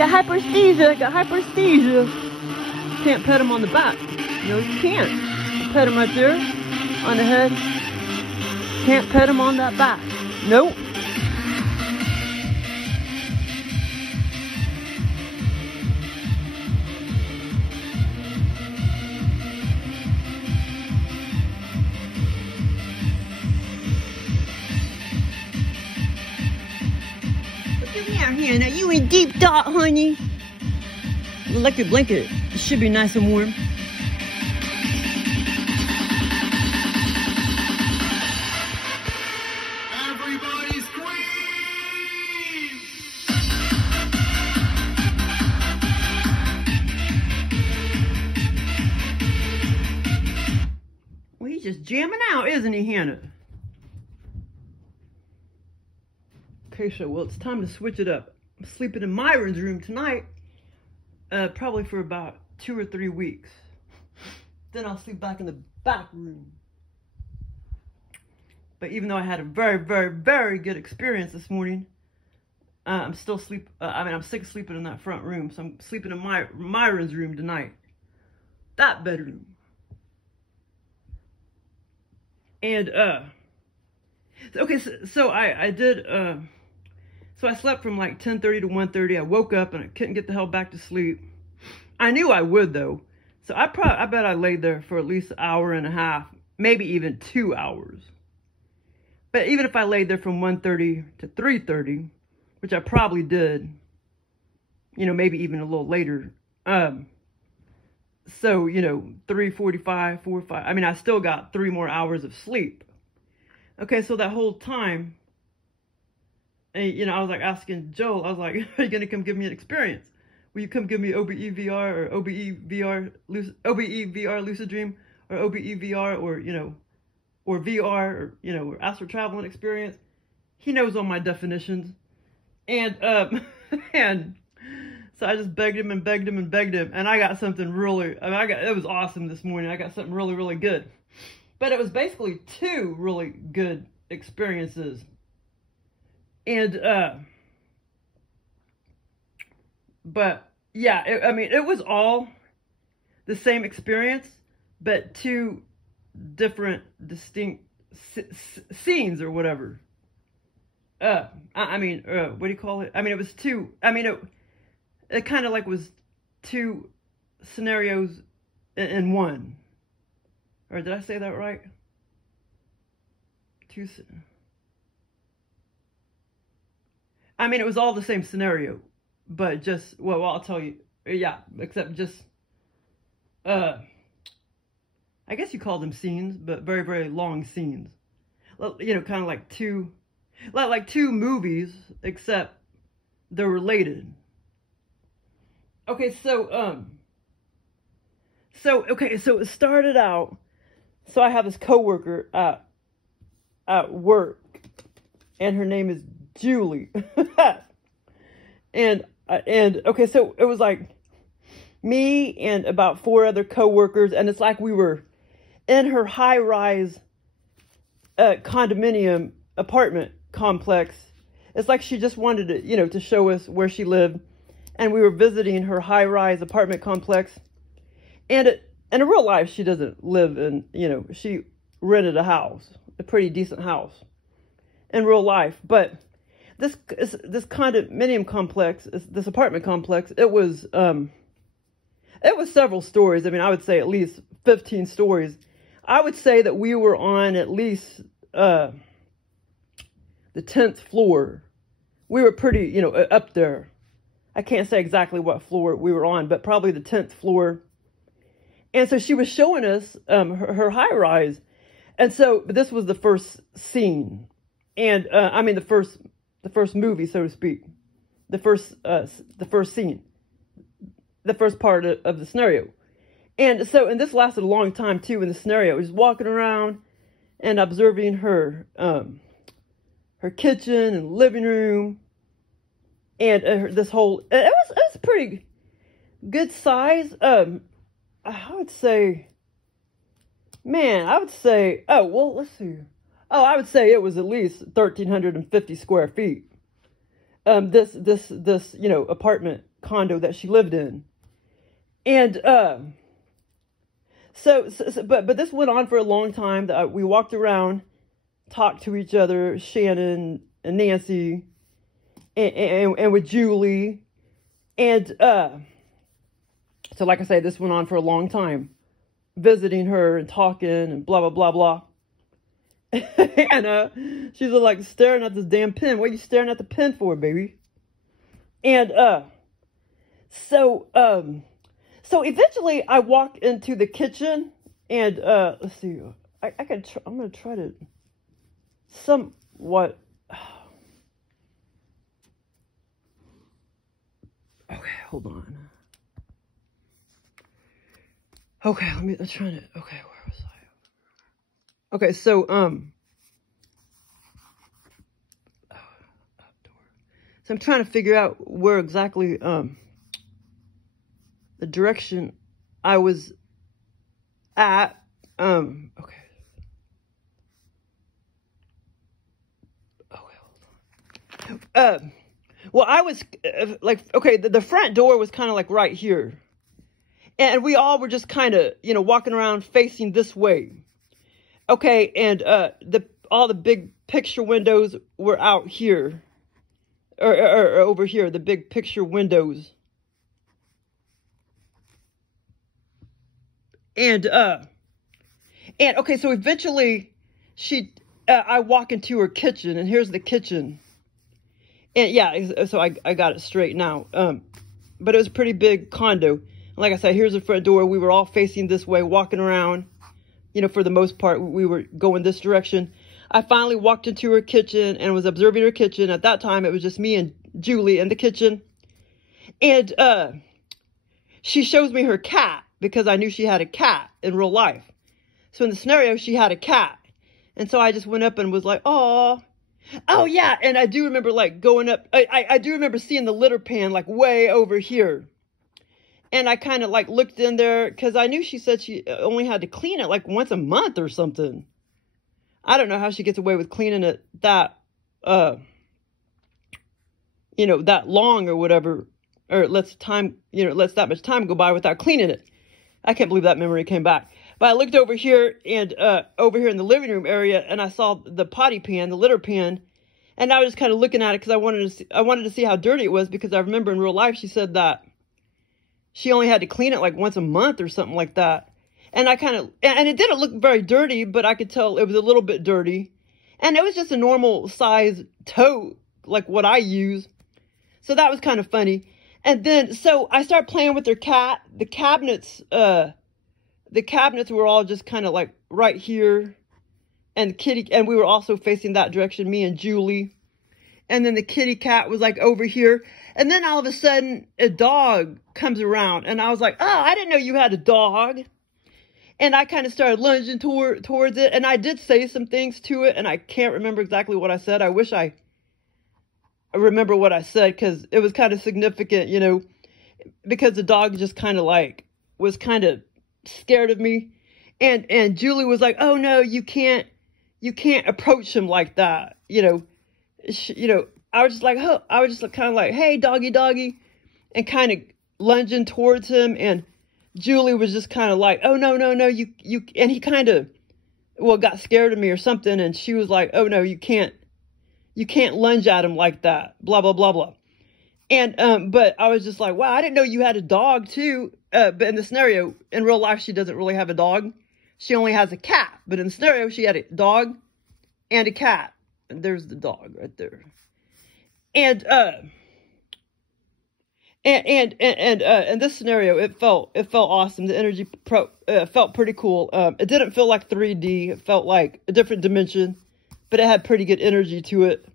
got hyperesthesia, got hyperesthesia. Can't pet him on the back. No, you can't. Pet him right there on the head. Can't pet him on that back. Nope. Now you in deep thought, honey. The electric blanket should be nice and warm. Everybody scream! Well, he's just jamming out, isn't he, Hannah? Okay, so, well, it's time to switch it up. I'm sleeping in Myron's room tonight, probably for about 2 or 3 weeks. Then I'll sleep back in the back room. But even though I had a very, very, very good experience this morning, I'm still I'm sick of sleeping in that front room, so I'm sleeping in Myron's room tonight. That bedroom. And, okay, so I did, so I slept from like 10:30 to 1:30. I woke up and I couldn't get the hell back to sleep. I knew I would though. So I bet I laid there for at least an hour and a half, maybe even 2 hours. But even if I laid there from 1:30 to 3:30, which I probably did, you know, maybe even a little later. So, you know, 3:45, 4, 5. I mean, I still got 3 more hours of sleep. Okay, so that whole time, and, you know, I was like asking Joel, I was like, are you going to come give me an experience? Will you come give me OBE VR or OBE VR Lucid Dream or OBE VR or, you know, or VR or, you know, or astral traveling experience? He knows all my definitions. And, and so I just begged him and begged him and begged him. And I got something really, it was awesome this morning. I got something really, really good. But it was basically 2 really good experiences. And, but yeah, I mean, it was all the same experience, but 2 different distinct scenes or whatever. I mean, what do you call it? I mean, it was 2, I mean, it kind of like was 2 scenarios in one. Or did I say that right? 2. I mean, it was all the same scenario, but just, well, I'll tell you, yeah, except just, I guess you call them scenes, but very, very long scenes. You know, kind of like 2 movies, except they're related. Okay, so it started out, so I have this coworker at work, and her name is Julie. and okay, so it was like me and about 4 other coworkers, and it's like we were in her high-rise condominium apartment complex. It's like she just wanted to, you know, to show us where she lived, and we were visiting her high-rise apartment complex. And in real life, she doesn't live in, you know, she rented a house, a pretty decent house in real life. But this condominium complex, this apartment complex, it was several stories. I mean, I would say at least 15 stories. I would say that we were on at least the 10th floor. We were pretty, you know, up there. I can't say exactly what floor we were on, but probably the 10th floor. And so she was showing us her high rise. And so this was the first scene. And I mean the first movie, so to speak. The first scene. The first part of the scenario. And so, and this lasted a long time too in the scenario. We was walking around and observing her her kitchen and living room. And this whole, it was pretty good size. I would say, man, I would say, oh, well, let's see. Oh, I would say it was at least 1,350 square feet. This, you know, apartment condo that she lived in. And but this went on for a long time. We walked around, talked to each other, Shannon and Nancy, and with Julie. And so like I say, this went on for a long time, visiting her and talking and blah, blah, blah, blah. And she's like staring at this damn pen. What are you staring at the pen for, baby? And so eventually I walk into the kitchen and let's see, I'm gonna try to somewhat. Okay, hold on. Okay, let's try to. Okay, where was I? Okay, so so I'm trying to figure out where exactly the direction I was at. Okay. Okay, hold on. Well, I was like, okay, the front door was kind of like right here. And we all were just kind of, you know, walking around facing this way. Okay, and all the big picture windows were out here. Or over here, the big picture windows. And okay, so eventually I walk into her kitchen, and here's the kitchen. And yeah, so I got it straight now. But it was a pretty big condo. Like I said, here's the front door. We were all facing this way, walking around. You know, for the most part, we were going this direction. I finally walked into her kitchen and was observing her kitchen. At that time, it was just me and Julie in the kitchen. And she shows me her cat because I knew she had a cat in real life. So in the scenario, she had a cat. And so I just went up and was like, oh yeah. And I do remember like going up. I do remember seeing the litter pan like way over here. And I kind of like looked in there because I knew she said she only had to clean it like once a month or something. I don't know how she gets away with cleaning it that, you know, that long or whatever, or lets that much time go by without cleaning it. I can't believe that memory came back. But I looked over here and over here in the living room area, and I saw the potty pan, the litter pan, and I was just kind of looking at it because I wanted to see how dirty it was, because I remember in real life she said that she only had to clean it like once a month or something like that. And and it didn't look very dirty, but I could tell it was a little bit dirty. And it was just a normal size tote, like what I use. So that was kind of funny. And then, so I started playing with her cat. The cabinets were all just kind of like right here. And we were also facing that direction, me and Julie. And then the kitty cat was like over here. And then all of a sudden, a dog comes around. And I was like, oh, I didn't know you had a dog. And I kind of started lunging towards it. And I did say some things to it. And I can't remember exactly what I said. I wish I remember what I said, because it was kind of significant, you know, because the dog just kind of like was kind of scared of me. And Julie was like, oh, no, you can't approach him like that. You know, I was just like, oh, I was just kind of like, hey, doggy, and kind of lunging towards him. And Julie was just kind of like, oh, no, you, and he kind of, well, got scared of me or something. And she was like, oh, no, you can't lunge at him like that, blah, blah, blah, blah. And, but I was just like, wow, I didn't know you had a dog too. But in the scenario, in real life, she doesn't really have a dog. She only has a cat. But in the scenario, she had a dog and a cat. And there's the dog right there. And in this scenario, it felt awesome. The energy felt pretty cool. It didn't feel like 3D. It felt like a different dimension, but it had pretty good energy to it.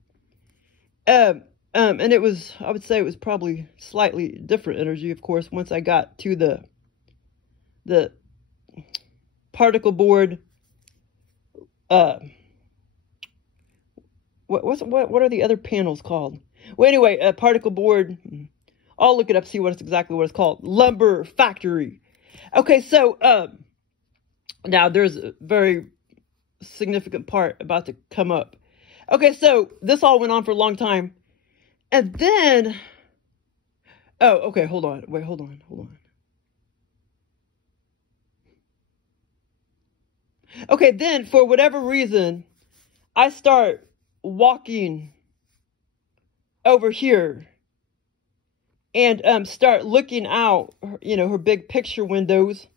And it was, I would say it was probably slightly different energy, of course, once I got to the particle board. What are the other panels called? Well, anyway, particle board. I'll look it up, see exactly what it's called. LumberFactory. Okay, so now there's a very significant part about to come up. Okay, so this all went on for a long time. And then, Oh, okay, hold on. Wait, hold on. Okay, then for whatever reason, I start walking over here and start looking out, her big picture windows,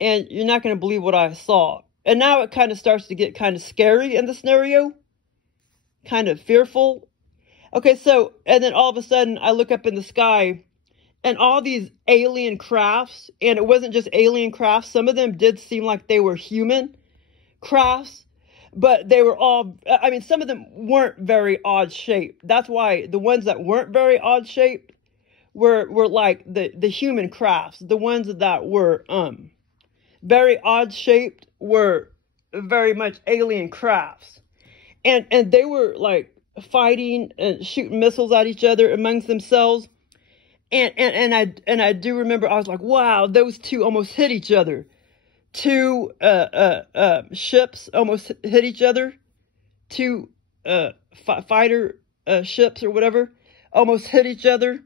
and you're not going to believe what I saw. And now it kind of starts to get kind of scary in the scenario, kind of fearful. Okay, so, and then all of a sudden I look up in the sky and all these alien crafts, and it wasn't just alien crafts. Some of them did seem like they were human crafts, but they were all, I mean, some of them weren't very odd shaped. That's why the ones that weren't very odd shaped were like the human crafts. The ones that were very odd shaped were very much alien crafts. And they were like fighting and shooting missiles at each other amongst themselves. And I do remember I was like, wow, those two almost hit each other. Two ships almost hit each other. Two fighter ships or whatever almost hit each other.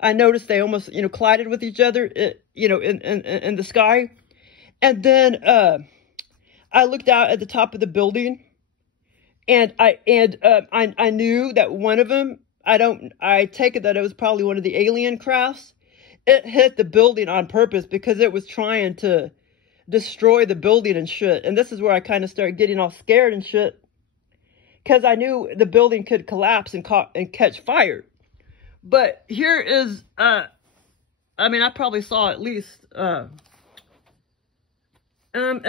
I noticed they almost collided with each other in the sky. And then I looked out at the top of the building, and I knew that one of them, I take it that it was probably one of the alien crafts. It hit the building on purpose because it was trying to destroy the building and shit. And this is where I kind of started getting all scared and shit, because I knew the building could collapse and catch fire. But here is, I mean, I probably saw at least 10 or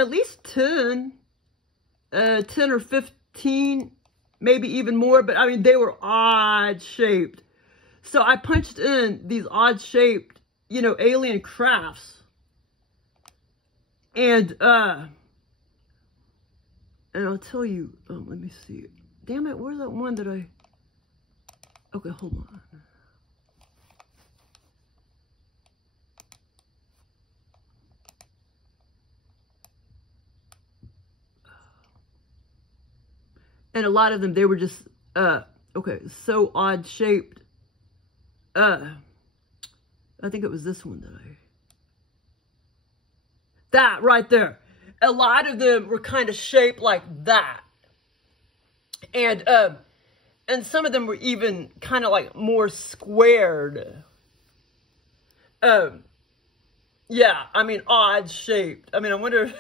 15, maybe even more, but I mean, they were odd shaped. So I punched in these odd shaped, alien crafts. And I'll tell you, let me see. Damn it, where's that one that okay, hold on. And a lot of them, they were just, okay, so odd shaped. I think it was this one that right there. A lot of them were kind of shaped like that. And some of them were even kind of like more squared. Yeah, I mean, odd shaped. I mean, I wonder if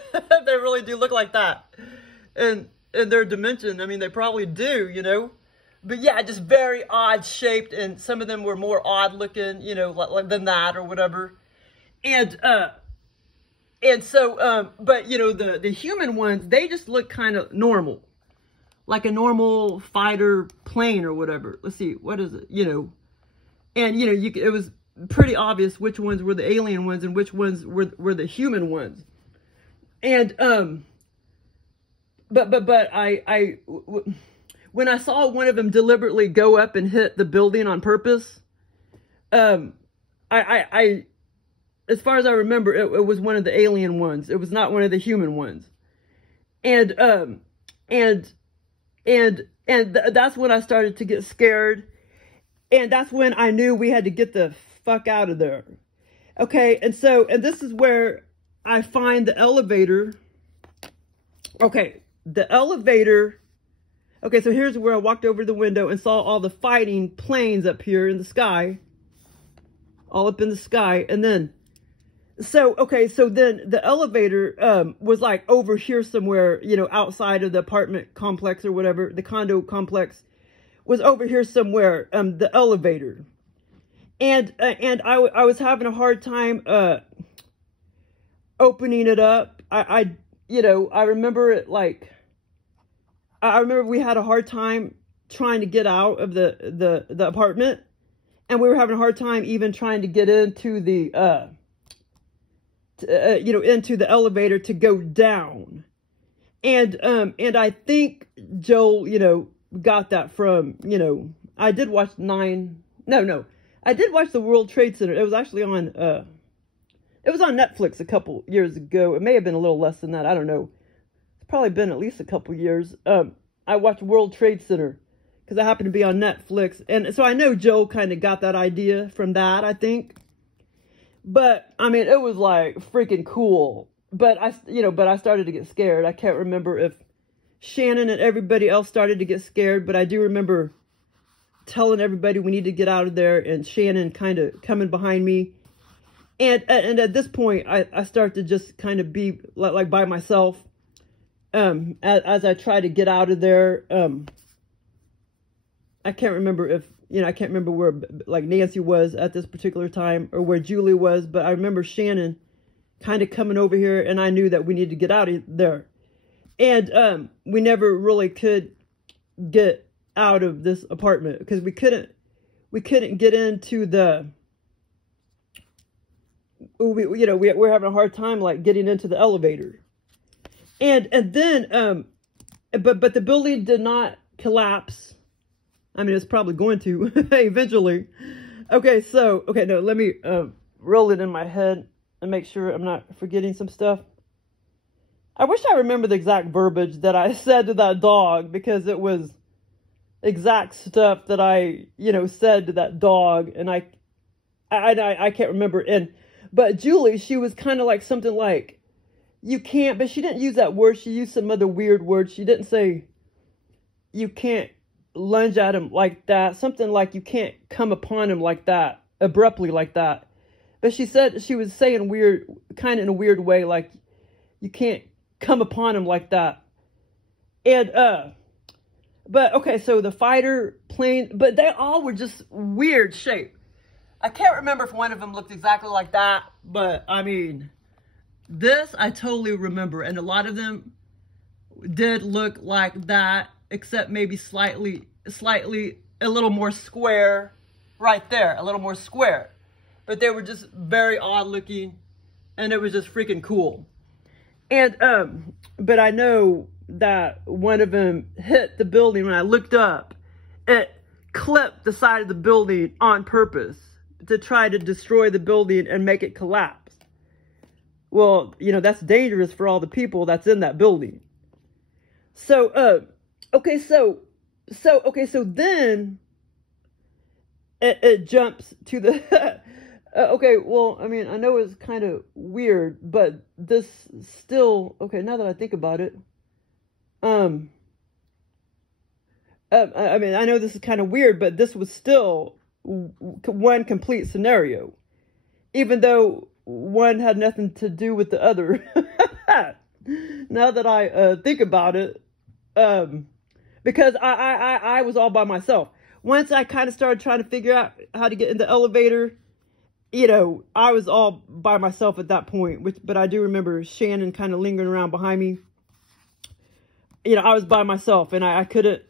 they really do look like that. And in their dimension, I mean, they probably do, But yeah, just very odd shaped, and some of them were more odd looking, like than that or whatever. And so, but the human ones, they just look kind of normal, like a normal fighter plane or whatever. Let's see, what is it, And it was pretty obvious which ones were the alien ones and which ones were the human ones. And But when I saw one of them deliberately go up and hit the building on purpose, as far as I remember, it was one of the alien ones. It was not one of the human ones. And that's when I started to get scared. And that's when I knew we had to get the fuck out of there. Okay, and this is where I find the elevator. Okay. The elevator, okay, so here's where I walked over the window and saw all the fighting planes up here in the sky. All up in the sky. And then, so then the elevator was like over here somewhere, outside of the apartment complex or whatever. The condo complex was over here somewhere, the elevator. And I was having a hard time opening it up. I remember it like, I remember we had a hard time trying to get out of the apartment, and we were having a hard time even trying to get into the into the elevator to go down. And I think Joel, got that from, I did watch I did watch the World Trade Center. It was actually on it was on Netflix a couple years ago. It may have been a little less than that. I don't know. It's probably been at least a couple years. I watched World Trade Center because I happened to be on Netflix. And so I know Joe kind of got that idea from that, I think. But, I mean, it was like freaking cool. But I started to get scared. I can't remember if Shannon and everybody else started to get scared, but I do remember telling everybody we need to get out of there, and Shannon kind of coming behind me. And at this point, I start to just kind of be like by myself. As I try to get out of there, I can't remember if, I can't remember where like Nancy was at this particular time or where Julie was, but I remember Shannon kind of coming over here, and I knew that we needed to get out of there. And we never really could get out of this apartment because we couldn't get into the, we're having a hard time like getting into the elevator. And then, but the building did not collapse. I mean, it's probably going to eventually. Okay, no, let me roll it in my head and make sure I'm not forgetting some stuff. I wish I remember the exact verbiage that I said to that dog, because it was exact stuff that I, said to that dog, and I can't remember. But Julie, she was kind of like something like, you can't, but she didn't use that word. She used some other weird word. She didn't say, you can't lunge at him like that. Something like, you can't come upon him like that, abruptly like that. But she said, she was saying weird, kind of in a weird way, like, you can't come upon him like that. And, but okay, so the fighter plane, but they all were just weird shape. I can't remember if one of them looked exactly like that, but I mean, this I totally remember. And a lot of them did look like that, except maybe slightly a little more square right there, a little more square. But they were just very odd looking, and it was just freaking cool. And, but I know that one of them hit the building. When I looked up, it clipped the side of the building on purpose to try to destroy the building and make it collapse. Well, that's dangerous for all the people that's in that building. So, okay, so then it jumps to the, okay, well, I mean, I know it's kind of weird, but this still, okay, now that I think about it, I mean, I know this is kind of weird, but this was still one complete scenario, even though one had nothing to do with the other. Now that I think about it, because I was all by myself. Once I kind of started trying to figure out how to get in the elevator, I was all by myself at that point, but I do remember Shannon kind of lingering around behind me. I was by myself, and I couldn't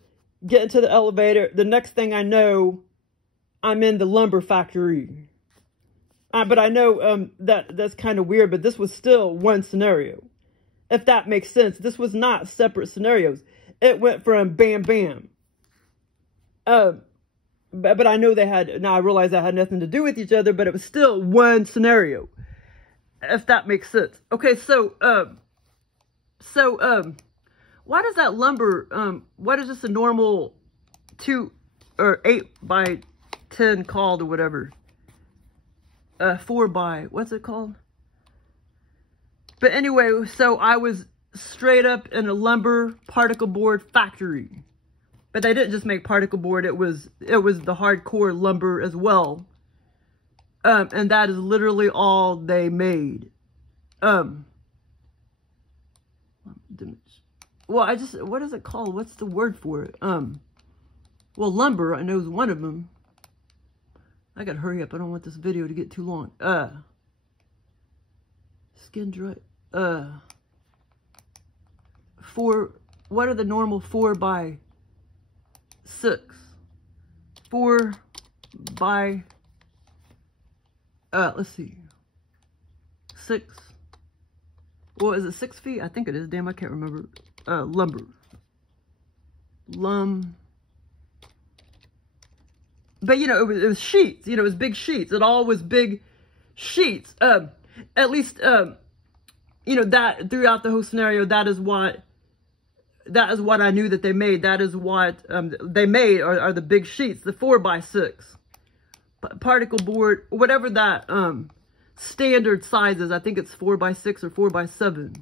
get into the elevator. The next thing I know, I'm in the LumberFactory. But I know that's kind of weird, but this was still one scenario, if that makes sense. This was not separate scenarios. It went from bam, bam. But I know they had, now I realize that had nothing to do with each other, but it was still one scenario, if that makes sense. Okay, so why does that lumber, what is this a normal 2 or 8 by 10 called or whatever? 4 by, what's it called? But anyway, so I was straight up in a lumber particle board factory. But they didn't just make particle board, it was the hardcore lumber as well. And that is literally all they made. Well, what is it called? What's the word for it? Well, lumber, I know is one of them. I gotta hurry up, I don't want this video to get too long. Skin dry, what are the normal 4 by 6? 4 by, let's see, 6. Well, is it 6 feet? I think it is. Damn, I can't remember. Lumber. But, it was sheets. It was big sheets. It all was big sheets. At least, that throughout the whole scenario, that is what that is what I knew that they made. That is what they made are the big sheets, the 4x6 particle board, whatever that standard size is. I think it's 4x6 or 4x7.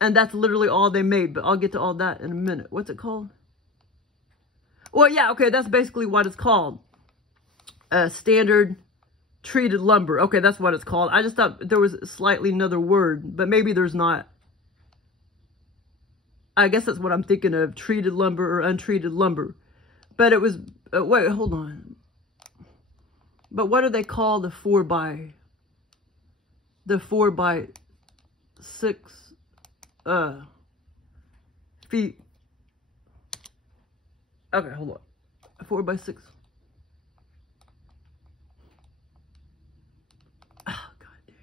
And that's literally all they made, but I'll get to all that in a minute. What's it called? Well, yeah, okay, that's basically what it's called. Standard treated lumber. Okay, that's what it's called. I just thought there was slightly another word, but maybe there's not. I guess that's what I'm thinking of, treated lumber or untreated lumber. But it was, wait, hold on. But what do they call the 4x6 feet? Okay, hold on. 4x6. Oh, God dang.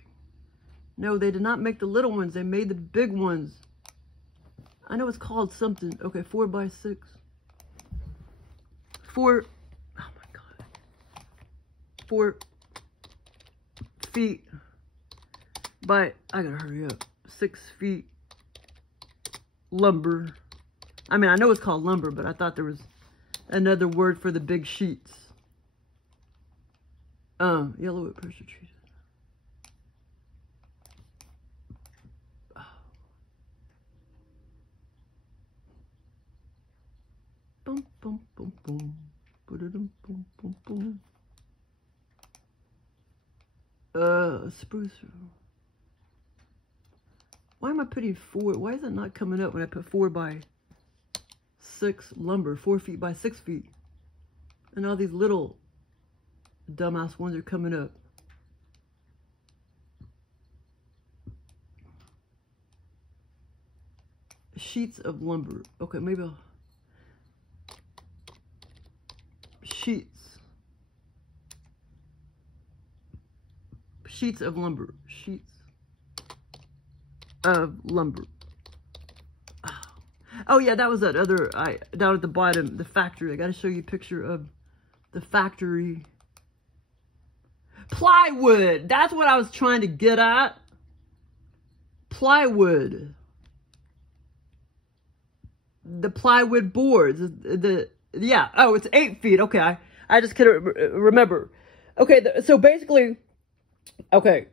No, they did not make the little ones. They made the big ones. I know it's called something. Okay, 4x6. 4. Oh my God. 4 feet by, I gotta hurry up. 6 feet lumber. I mean, I know it's called lumber, but I thought there was another word for the big sheets. Yellow wood pressure treated. Boom, boom, boom, boom. Boom, boom, boom, boom. Spruce. Why am I putting 4? Why is it not coming up when I put 4x6 lumber? 4 feet by 6 feet. And all these little dumbass ones are coming up. Sheets of lumber. Okay, maybe I'll... Sheets of lumber. Sheets of lumber. Oh yeah, that was that other, down at the bottom, the factory. I gotta show you a picture of the factory. Plywood. That's what I was trying to get at. Plywood. The plywood boards. Yeah. Oh, it's 8 feet. Okay. I just couldn't remember. Okay. So basically, okay.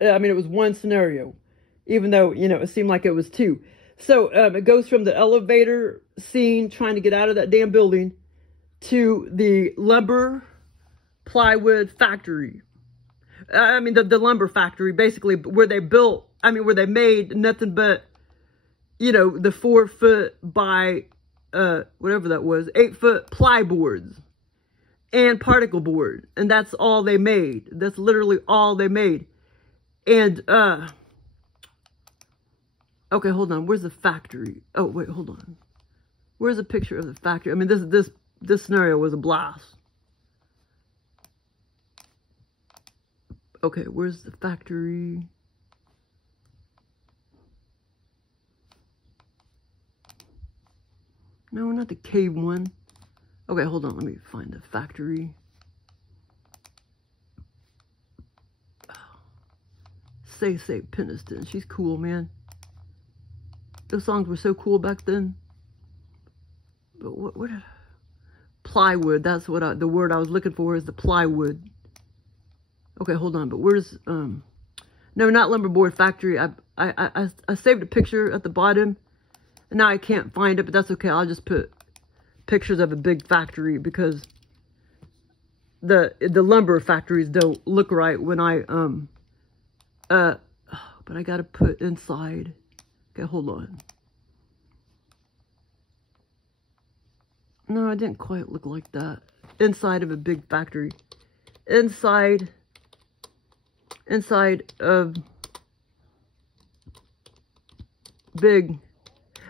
I mean, it was one scenario, even though, you know, it seemed like it was 2. So it goes from the elevator scene, trying to get out of that damn building, to the lumber plywood factory. I mean, the lumber factory, basically, where they built, I mean, where they made nothing but, you know, the 4 foot by, whatever that was, 8 foot plyboards and particle board. And that's all they made. That's literally all they made. And, okay, hold on. Where's the factory? Oh, wait, hold on. Where's a picture of the factory? I mean, this scenario was a blast. Okay, where's the factory? No, not the cave one. Okay, hold on. Let me find the factory. Say Peniston. She's cool, man. Those songs were so cool back then. But what plywood, that's what the word I was looking for is the plywood. Okay, hold on, but where's no, not lumberboard factory. I saved a picture at the bottom, and now I can't find it, but that's okay. I'll just put pictures of a big factory because the lumber factories don't look right when I but I gotta put inside. Okay, hold on. No, I didn't quite look like that. Inside of a big factory. Inside of big.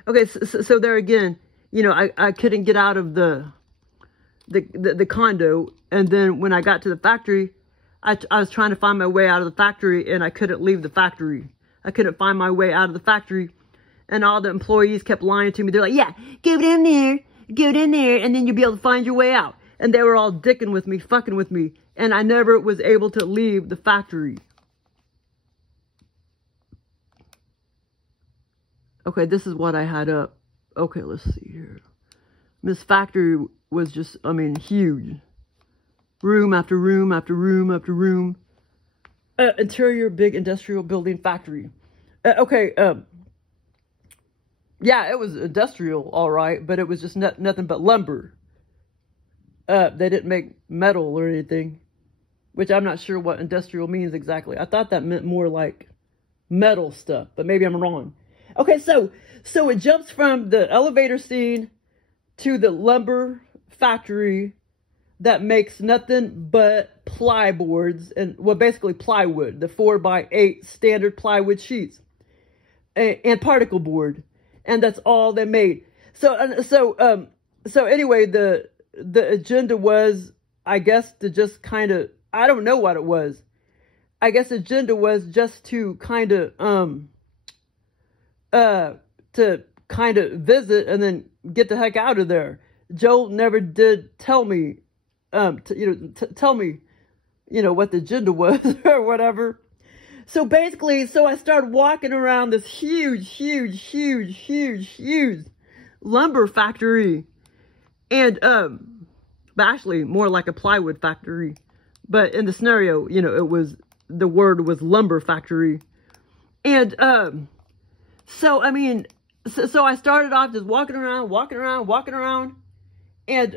Okay, so there again, you know, I couldn't get out of the condo, and then when I got to the factory, I was trying to find my way out of the factory, and I couldn't leave the factory. I couldn't find my way out of the factory, and all the employees kept lying to me. They're like, yeah, go down there, and then you'll be able to find your way out. And they were all dicking with me, fucking with me, and I never was able to leave the factory. Okay, this is what I had up. Okay, let's see here. This factory was just, I mean, huge. Room after room after room after room. Interior, big industrial building factory. Yeah, it was industrial, all right, but it was just nothing but lumber. They didn't make metal or anything, which I'm not sure what industrial means exactly. I thought that meant more like metal stuff, but maybe I'm wrong. Okay, so it jumps from the elevator scene to the lumber factory that makes nothing but plyboards and, well, basically plywood, the 4x8 standard plywood sheets, and particle board, and that's all they made. So anyway, the agenda was, I guess, to just kind of, I don't know what it was. I guess the agenda was just to kind of visit and then get the heck out of there. Joe never did tell me, tell me, what the agenda was or whatever. So basically, I started walking around this huge lumber factory, and but actually more like a plywood factory. But in the scenario, the word was lumber factory, and so I mean, so I started off just walking around, and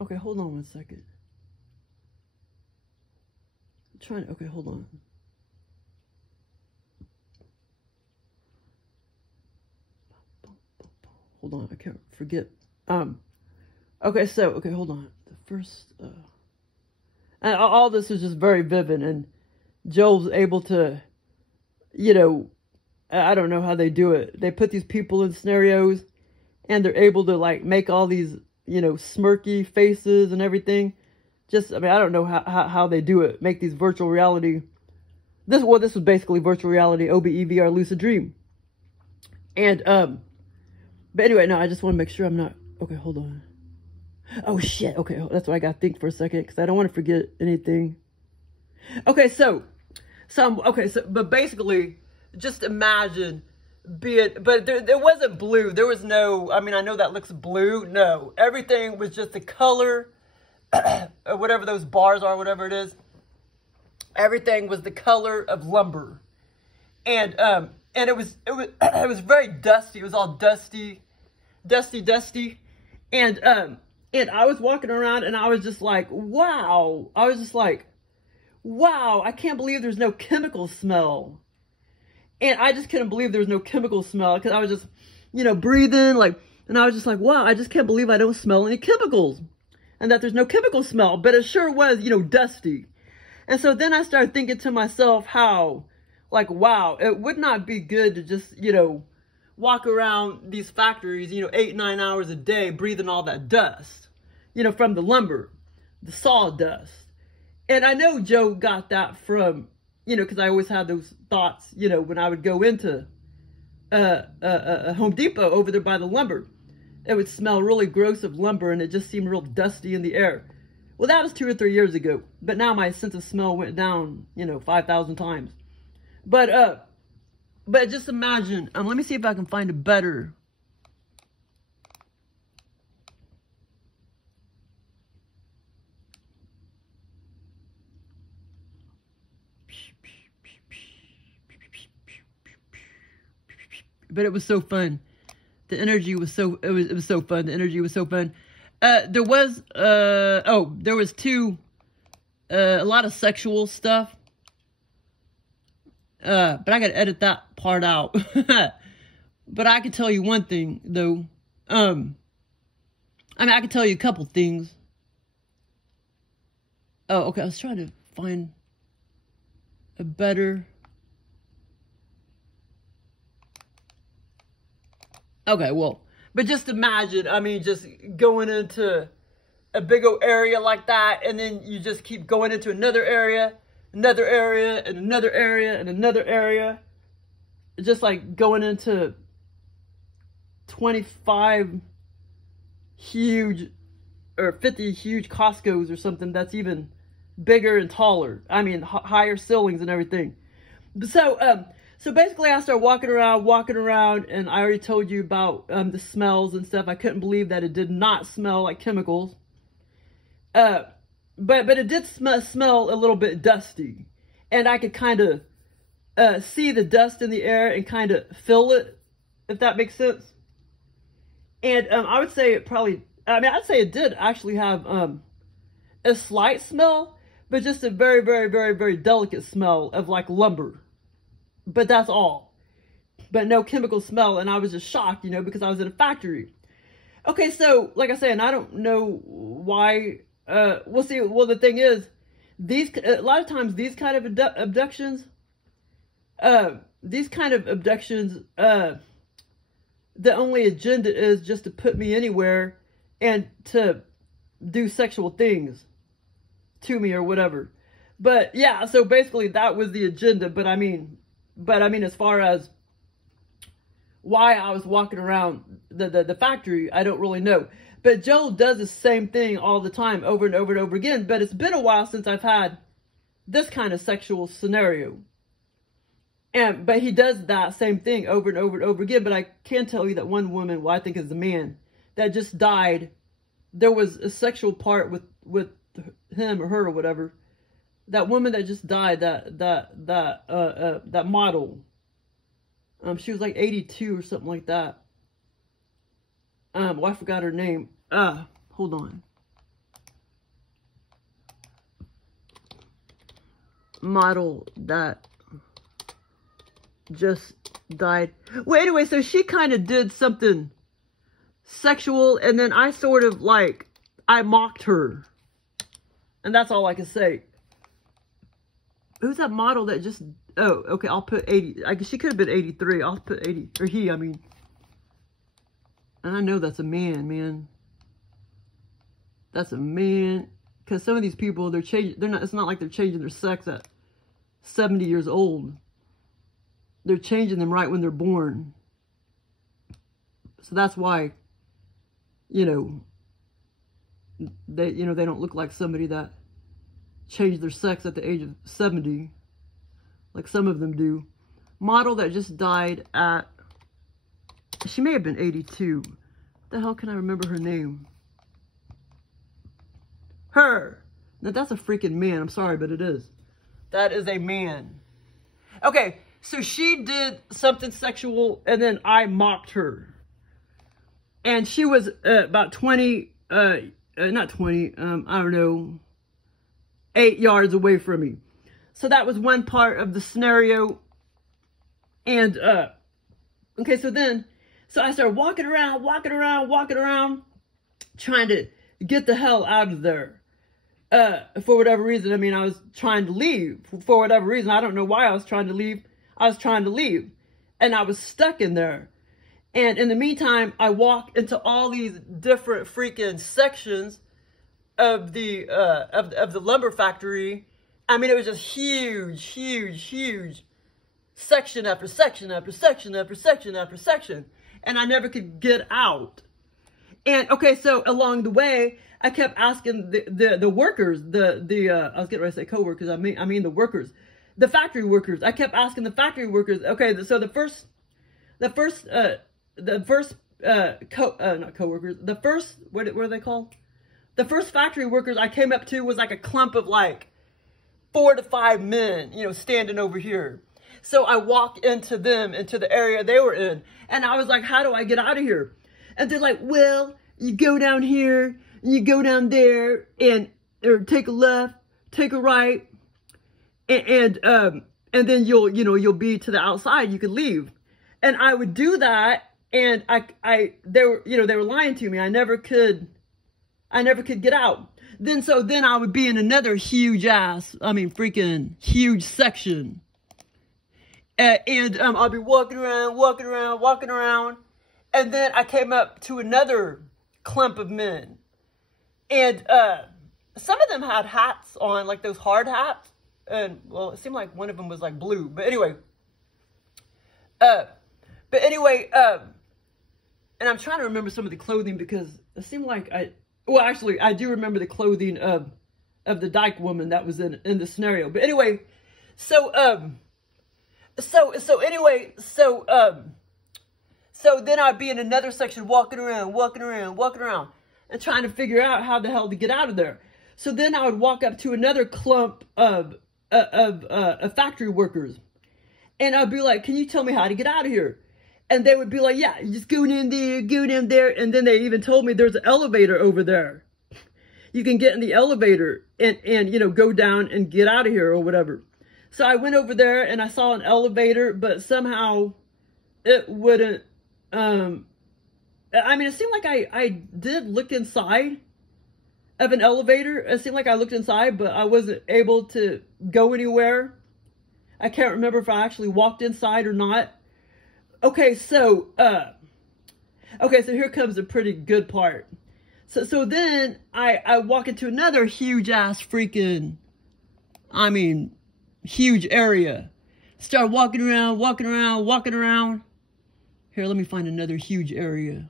okay, hold on one second. Okay, hold on. Hold on, I can't forget. Okay, hold on. The first, and all this is just very vivid, and Joel's able to, I don't know how they do it. They put these people in scenarios, and they're able to, like, make all these, smirky faces and everything. Just, I mean, I don't know how they do it. Make these virtual reality. This was basically virtual reality, OBE, VR, lucid dream. And, but anyway, no, I just want to make sure I'm not, okay, hold on. Oh, shit. Okay, that's what I got to think for a second, because I don't want to forget anything. Okay, but basically, just imagine but there wasn't blue. There was no, I mean, I know that looks blue. No, everything was just the color, or whatever those bars are, whatever it is. Everything was the color of lumber. And it was very dusty. It was all dusty. And I was walking around, and I was just like, wow. I was just like, wow, I can't believe there's no chemical smell. And I just couldn't believe there was no chemical smell, because I was just, breathing, like, and I was just like, wow, I just can't believe I don't smell any chemicals, and that there's no chemical smell. But it sure was, dusty. And so then I started thinking to myself how, like, wow, it would not be good to just, walk around these factories, 8-9 hours a day, breathing all that dust, from the lumber, the sawdust. And I know Joe got that from, because I always had those thoughts, when I would go into Home Depot over there by the lumber. It would smell really gross of lumber, and it just seemed real dusty in the air. Well, that was 2 or 3 years ago, but now my sense of smell went down, 5,000 times. But just imagine, let me see if I can find a better. But it was so fun. The energy was so, it was so fun. The energy was so fun. There was, there was a lot of sexual stuff. But I gotta edit that part out. But I can tell you one thing, though. I mean, I can tell you a couple things. Oh, okay, I was trying to find a better. Okay, well, but just imagine, I mean, just going into a big old area like that, and then you just keep going into another area, and another area, just like going into 25 huge, or 50 huge Costco's or something that's even bigger and taller. I mean, higher ceilings and everything. So So basically I started walking around, and I already told you about the smells and stuff. I couldn't believe that it did not smell like chemicals. But it did smell a little bit dusty. And I could kind of see the dust in the air and kind of feel it, if that makes sense. And I would say it probably, I'd say it did actually have a slight smell, but just a very, very, very, very delicate smell of like lumber. But that's all. But no chemical smell, and I was just shocked, because I was in a factory. Okay, so, like I say, and I don't know why, we'll see, well, the thing is, a lot of times, these kind of abductions, the only agenda is just to put me anywhere and to do sexual things to me or whatever. But yeah, so basically that was the agenda. But I mean, as far as why I was walking around the factory, I don't really know. But Joel does the same thing all the time, over and over and over again. But it's been a while since I've had this kind of sexual scenario. But he does that same thing over and over and over again. But I can tell you that one woman, well, I think is a man, that just died. There was a sexual part with him or her or whatever. That woman that just died, that model. She was like 82 or something like that. Well, I forgot her name. Hold on. Model that just died. Well, anyway, so she kind of did something sexual, and then I sort of like, I mocked her. And that's all I can say. Who's that model that just, oh, okay, I'll put 80. I guess she could have been 83. I'll put 80, or he, I mean. And I know that's a man. That's a man. Because some of these people, they're changing, it's not like they're changing their sex at 70 years old. They're changing them right when they're born. So that's why, they don't look like somebody that changed their sex at the age of 70, like some of them do. Model that just died at, she may have been 82. What the hell can I remember her name? Her. Now that's a freaking man. I'm sorry, but it is. That is a man. Okay, so she did something sexual, and then I mocked her. And she was about 20, not 20, I don't know, 8 yards away from me. So that was one part of the scenario. And, okay, so I started walking around, trying to get the hell out of there. For whatever reason. I mean, I was trying to leave. For whatever reason. I don't know why I was trying to leave. I was trying to leave. And I was stuck in there. And in the meantime, I walked into all these different freaking sections of the lumber factory. I mean, it was just huge. Section after section after section after section after section. And I never could get out. And, okay, so along the way, I kept asking the workers, I was getting ready to say co-workers, I mean the workers, the factory workers. I kept asking the factory workers, okay, so not co-workers, the first, what are they called? The first factory workers I came up to was like a clump of like 4 to 5 men, standing over here. So I walked into the area they were in, and I was like, how do I get out of here? And they're like, well, you go down here, you go down there, or take a left, take a right, and then you'll be to the outside. You could leave. And I would do that, and they were lying to me. I never could get out. Then I would be in another freaking huge section. And I'll be walking around. And then I came up to another clump of men. And some of them had hats on, like those hard hats. And, well, it seemed like one of them was like blue. But anyway. And I'm trying to remember some of the clothing because it seemed like I do remember the clothing of the dyke woman that was in the scenario. But anyway, so, So anyway, so then I'd be in another section walking around, and trying to figure out how the hell to get out of there. So then I would walk up to another clump of factory workers, and I'd be like, "Can you tell me how to get out of here?" And they would be like, "Yeah, you just go in there." And then they even told me there's an elevator over there. You can get in the elevator and you know, go down and get out of here or whatever. So I went over there and I saw an elevator, but somehow it wouldn't, I mean, it seemed like I did look inside of an elevator. It seemed like I looked inside, but I wasn't able to go anywhere. I can't remember if I actually walked inside or not. Okay, so here comes a pretty good part. So then I walk into another huge ass freaking, I mean, huge area. Start walking around. Here, let me find another huge area.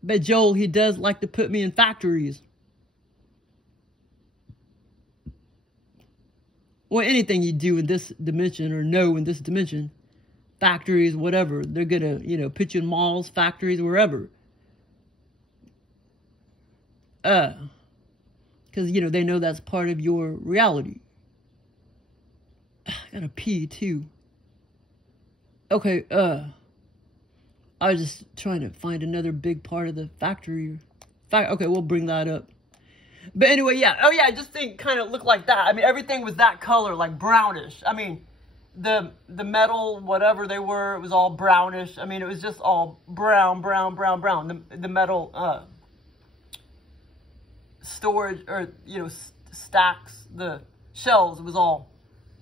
But Joel, he does like to put me in factories. Or anything you do in this dimension or know in this dimension. Factories, whatever. They're gonna, you know, put you in malls, factories, wherever. Because, you know, they know that's part of your reality. I gotta pee, too. Okay, I was just trying to find another big part of the factory. Okay, we'll bring that up. But anyway, yeah. Oh, yeah, just think kind of looked like that. I mean, everything was that color, like brownish. I mean, the metal, whatever they were, it was all brownish. I mean, it was just all brown. The metal, storage, or, you know, stacks, the shelves, it was all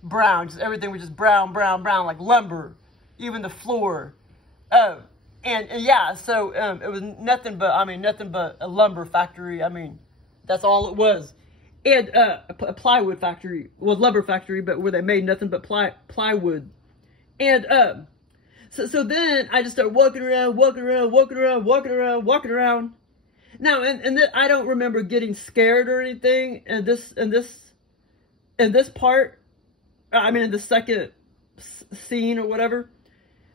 brown. Just everything was just brown, like lumber. Even the floor. And yeah, so it was nothing but a lumber factory. I mean, that's all it was. And a plywood factory. Well, lumber factory, but where they made nothing but plywood. And so then I just started walking around. Now, and I don't remember getting scared or anything in this part. I mean, in the second scene or whatever.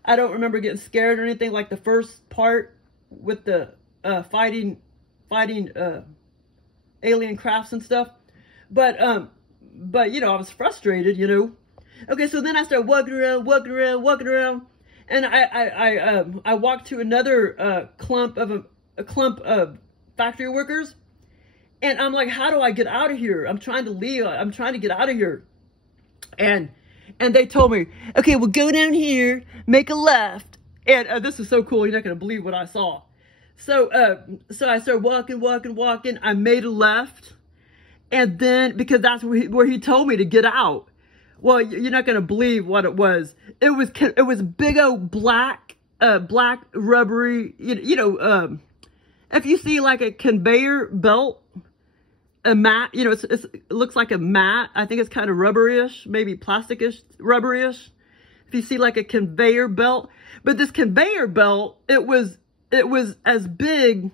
I don't remember getting scared or anything like the first part with the fighting alien crafts and stuff. But you know, I was frustrated, you know. Okay, so then I started walking around, and I walked to another clump of factory workers, and I'm like, how do I get out of here? I'm trying to leave. I'm trying to get out of here, and they told me, okay, we'll go down here, make a left. And this is so cool. You're not going to believe what I saw. So I started walking. I made a left. And then, because that's where he told me to get out. Well, you're not going to believe what it was. It was big old black rubbery, you know, if you see like a conveyor belt, a mat, you know, it looks like a mat. I think it's kind of rubberish, maybe plasticish, rubberish. If you see like a conveyor belt, but this conveyor belt, it was as big,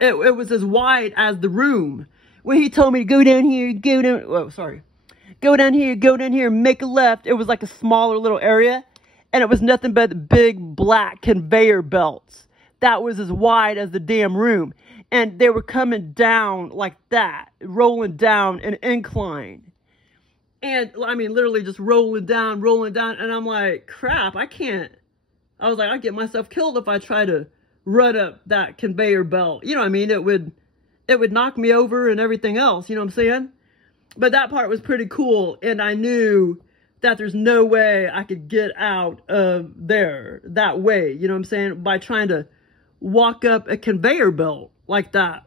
it was as wide as the room. When he told me to go down here, go down here, make a left. It was like a smaller little area, and it was nothing but big black conveyor belts. That was as wide as the damn room. And they were coming down like that, rolling down an incline. And, I mean, literally just rolling down. And I'm like, crap, I can't. I was like, I'd get myself killed if I try to run up that conveyor belt. You know what I mean? It would knock me over and everything else. You know what I'm saying? But that part was pretty cool. And I knew that there's no way I could get out of there that way. You know what I'm saying? By trying to walk up a conveyor belt like that.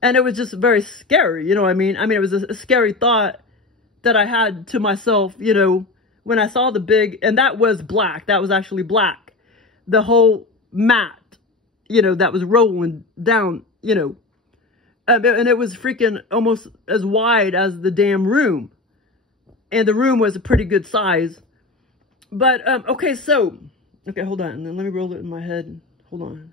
And it was just very scary, you know what I mean? I mean, it was a scary thought that I had to myself, you know, when I saw the big, and that was black. That was actually black. The whole mat, you know, that was rolling down, you know. And it was freaking almost as wide as the damn room. And the room was a pretty good size. But, okay, hold on. And then let me roll it in my head. Hold on.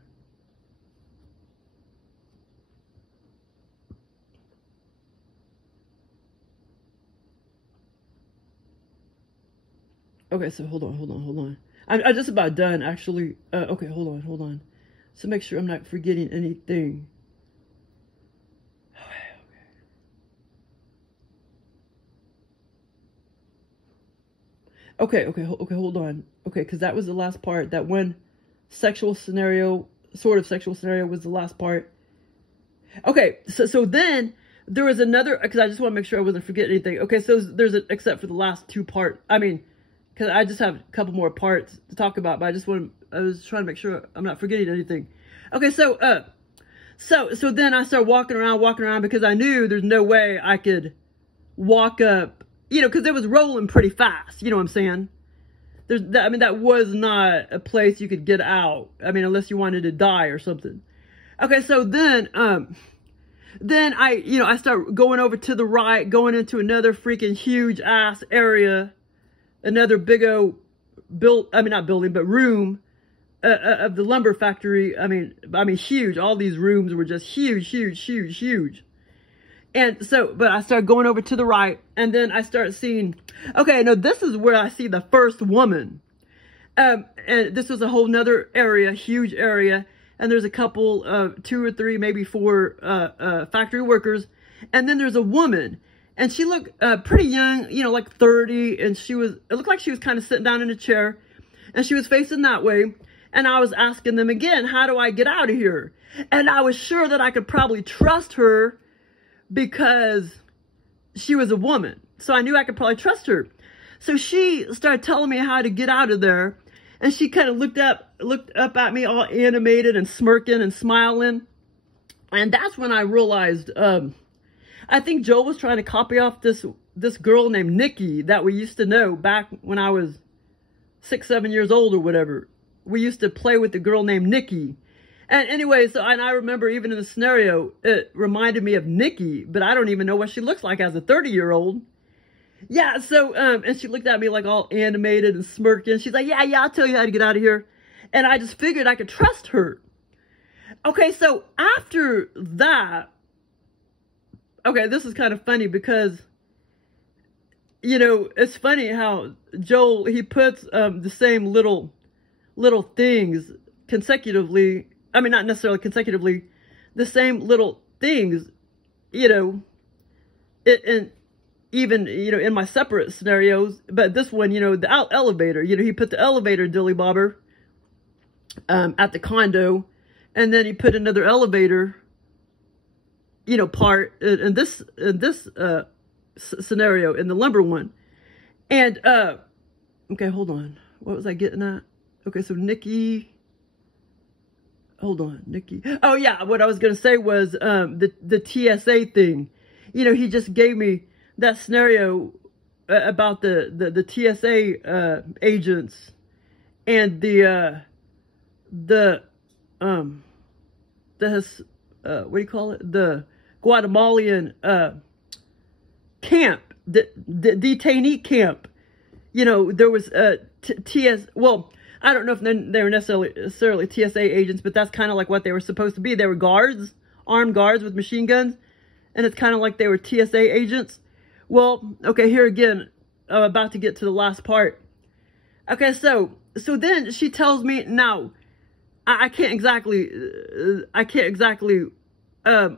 Okay, so hold on. I'm just about done, actually. Okay, hold on. So make sure I'm not forgetting anything. Okay, hold on. Okay, because that was the last part. That one sexual scenario, sort of sexual scenario, was the last part. Okay, so then there was another, because I just want to make sure I wasn't forgetting anything. Okay, so there's a, except for the last two parts. I mean, because I just have a couple more parts to talk about, but I was trying to make sure I'm not forgetting anything. Okay, so then I started walking around because I knew there's no way I could walk up, you know, because it was rolling pretty fast. You know what I'm saying? I mean, that was not a place you could get out. I mean, unless you wanted to die or something. Okay, so then I start going over to the right, going into another freaking huge ass area, another big old room of the lumber factory. I mean, huge. All these rooms were just huge. And so, but I started going over to the right, and then I started seeing, okay, no, this is where I see the first woman. And this was a whole nother area, huge area. And there's a couple, 2 or 3, maybe 4 factory workers. And then there's a woman, and she looked pretty young, you know, like 30. And it looked like she was kind of sitting down in a chair, and she was facing that way. And I was asking them again, how do I get out of here? And I was sure that I could probably trust her because she was a woman. So I knew I could probably trust her. So she started telling me how to get out of there. And she kind of looked up at me all animated and smirking and smiling. And that's when I realized, I think Joel was trying to copy off this girl named Nikki that we used to know back when I was 6, 7 years old or whatever. We used to play with a girl named Nikki. And anyway, and I remember even in the scenario, it reminded me of Nikki, but I don't even know what she looks like as a 30-year-old. Yeah, so, and she looked at me like all animated and smirking. She's like, yeah, I'll tell you how to get out of here. And I just figured I could trust her. Okay, so after that, okay, this is kind of funny because, you know, it's funny how Joel, he puts the same little things consecutively. I mean, not necessarily consecutively, the same little things, you know, even, you know, in my separate scenarios. But this one, you know, the elevator, you know, he put the elevator dilly bobber at the condo, and then he put another elevator, you know, part in this scenario, in the lumber one. And, okay, hold on. What was I getting at? Okay, so Nikki. Hold on, Nikki. Oh, yeah, what I was going to say was the TSA thing. You know, he just gave me that scenario about the TSA agents and the what do you call it? The Guatemalan camp, the detainee camp. You know, there was well, I don't know if they were necessarily TSA agents, but that's kind of like what they were supposed to be. They were guards, armed guards with machine guns, and it's kind of like they were TSA agents. Well, okay, here again, I'm about to get to the last part. Okay, so then she tells me, now, I can't exactly,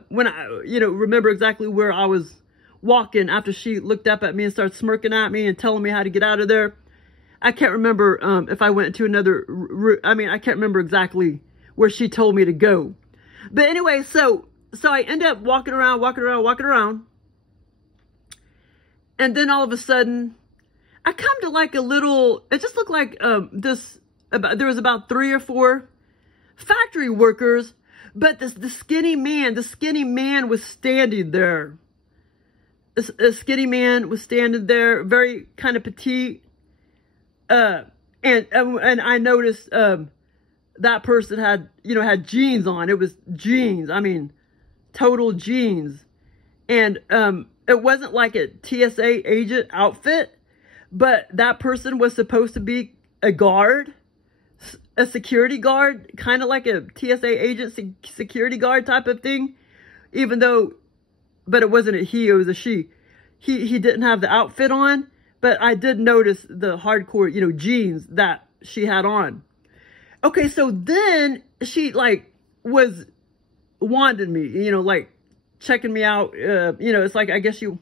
when I, you know, remember exactly where I was walking after she looked up at me and started smirking at me and telling me how to get out of there. I can't remember if I went to another route. I mean, I can't remember exactly where she told me to go. But anyway, so I end up walking around. And then all of a sudden, I come to like a little, it just looked like there was about 3 or 4 factory workers, but the skinny man was standing there. A skinny man was standing there, very kind of petite. And I noticed that person had jeans on. It was jeans. I mean, total jeans. And it wasn't like a TSA agent outfit, but that person was supposed to be a guard, a security guard, kind of like a TSA agent security guard type of thing. Even though, but it wasn't a he, it was a she. He didn't have the outfit on, but I did notice the hardcore, you know, jeans that she had on. Okay, so then she like was wanting me, you know, like checking me out. You know, it's like, I guess you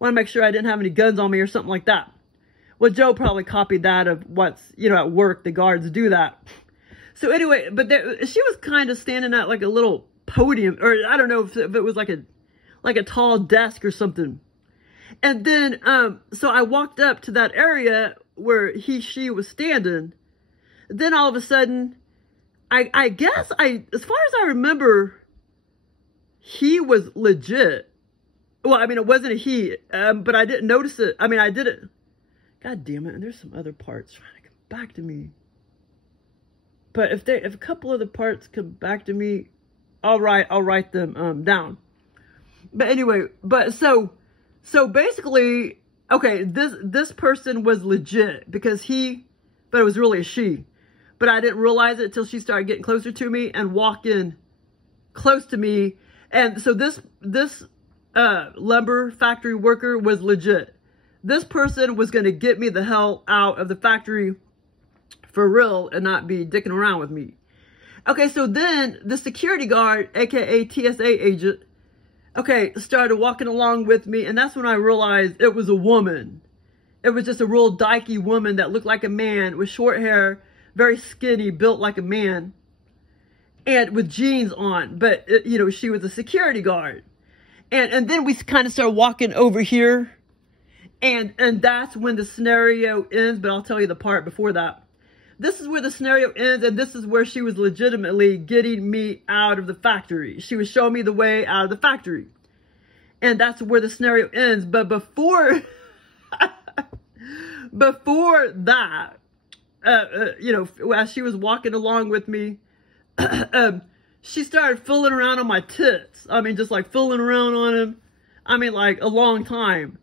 want to make sure I didn't have any guns on me or something like that. Well, Joe probably copied that of what's, you know, at work, the guards do that. So anyway, but she was kind of standing at like a little podium, or I don't know if it was like a tall desk or something. And then, so I walked up to that area where she was standing. Then all of a sudden, I guess as far as I remember, he was legit. Well, I mean, it wasn't a he, but I didn't notice it. I mean, I didn't. God damn it. And there's some other parts trying to come back to me. But if a couple other parts come back to me, I'll write them down. But anyway, so basically, okay, this person was legit because but it was really a she. But I didn't realize it until she started getting closer to me and walking close to me. And so this lumber factory worker was legit. This person was going to get me the hell out of the factory for real and not be dicking around with me. Okay, so then the security guard, aka TSA agent, okay, started walking along with me, and that's when I realized it was a woman. It was just a real dykey woman that looked like a man with short hair, very skinny, built like a man, and with jeans on. But, you know, she was a security guard. And then we kind of started walking over here, and that's when the scenario ends, but I'll tell you the part before that. This is where the scenario ends, and this is where she was legitimately getting me out of the factory. She was showing me the way out of the factory. And that's where the scenario ends. But before, before that, you know, as she was walking along with me, she started fooling around on my tits. I mean, just like fooling around on them. I mean, like a long time.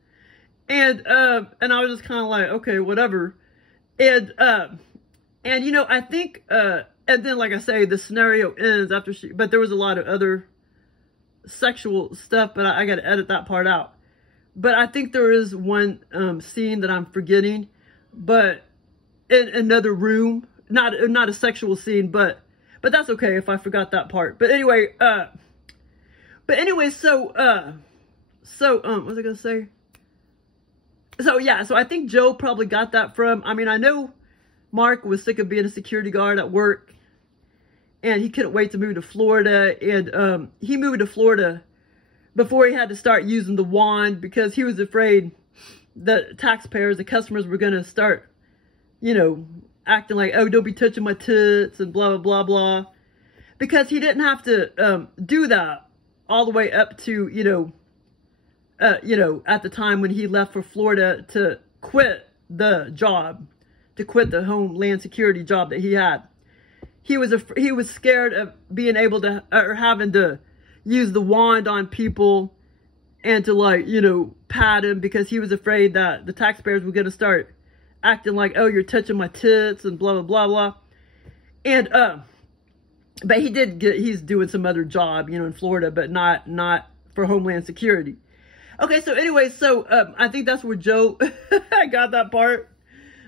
And I was just kind of like, okay, whatever. And, you know, I think, and then, like I say, the scenario ends after but there was a lot of other sexual stuff, but I got to edit that part out. But I think there is one scene that I'm forgetting, but in another room, not a sexual scene, but that's okay if I forgot that part. But anyway, so what was I going to say? So, yeah, so I think Joe probably got that from, I mean, I know Mark was sick of being a security guard at work, and he couldn't wait to move to Florida, and he moved to Florida before he had to start using the wand because he was afraid the taxpayers, the customers were going to start, you know, acting like, oh, don't be touching my tits and blah, blah, blah, blah. Because he didn't have to do that all the way up to, you know, at the time when he left for Florida to quit the job, to quit the Homeland Security job that he had. He was scared of being able to, or having to use the wand on people and to, like, you know, pat him because he was afraid that the taxpayers were going to start acting like, oh, you're touching my tits and blah, blah, blah, blah. And, but he's doing some other job, you know, in Florida, but not for Homeland Security. Okay, so anyway, so I think that's where Joe got that part.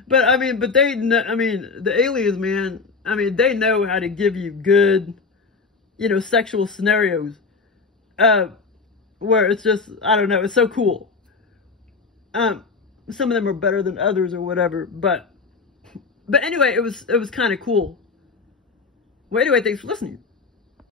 But I mean, the aliens, man, I mean, they know how to give you good, you know, sexual scenarios, where it's just, I don't know, it's so cool. Some of them are better than others or whatever, but anyway, it was kind of cool. Well, anyway, thanks for listening.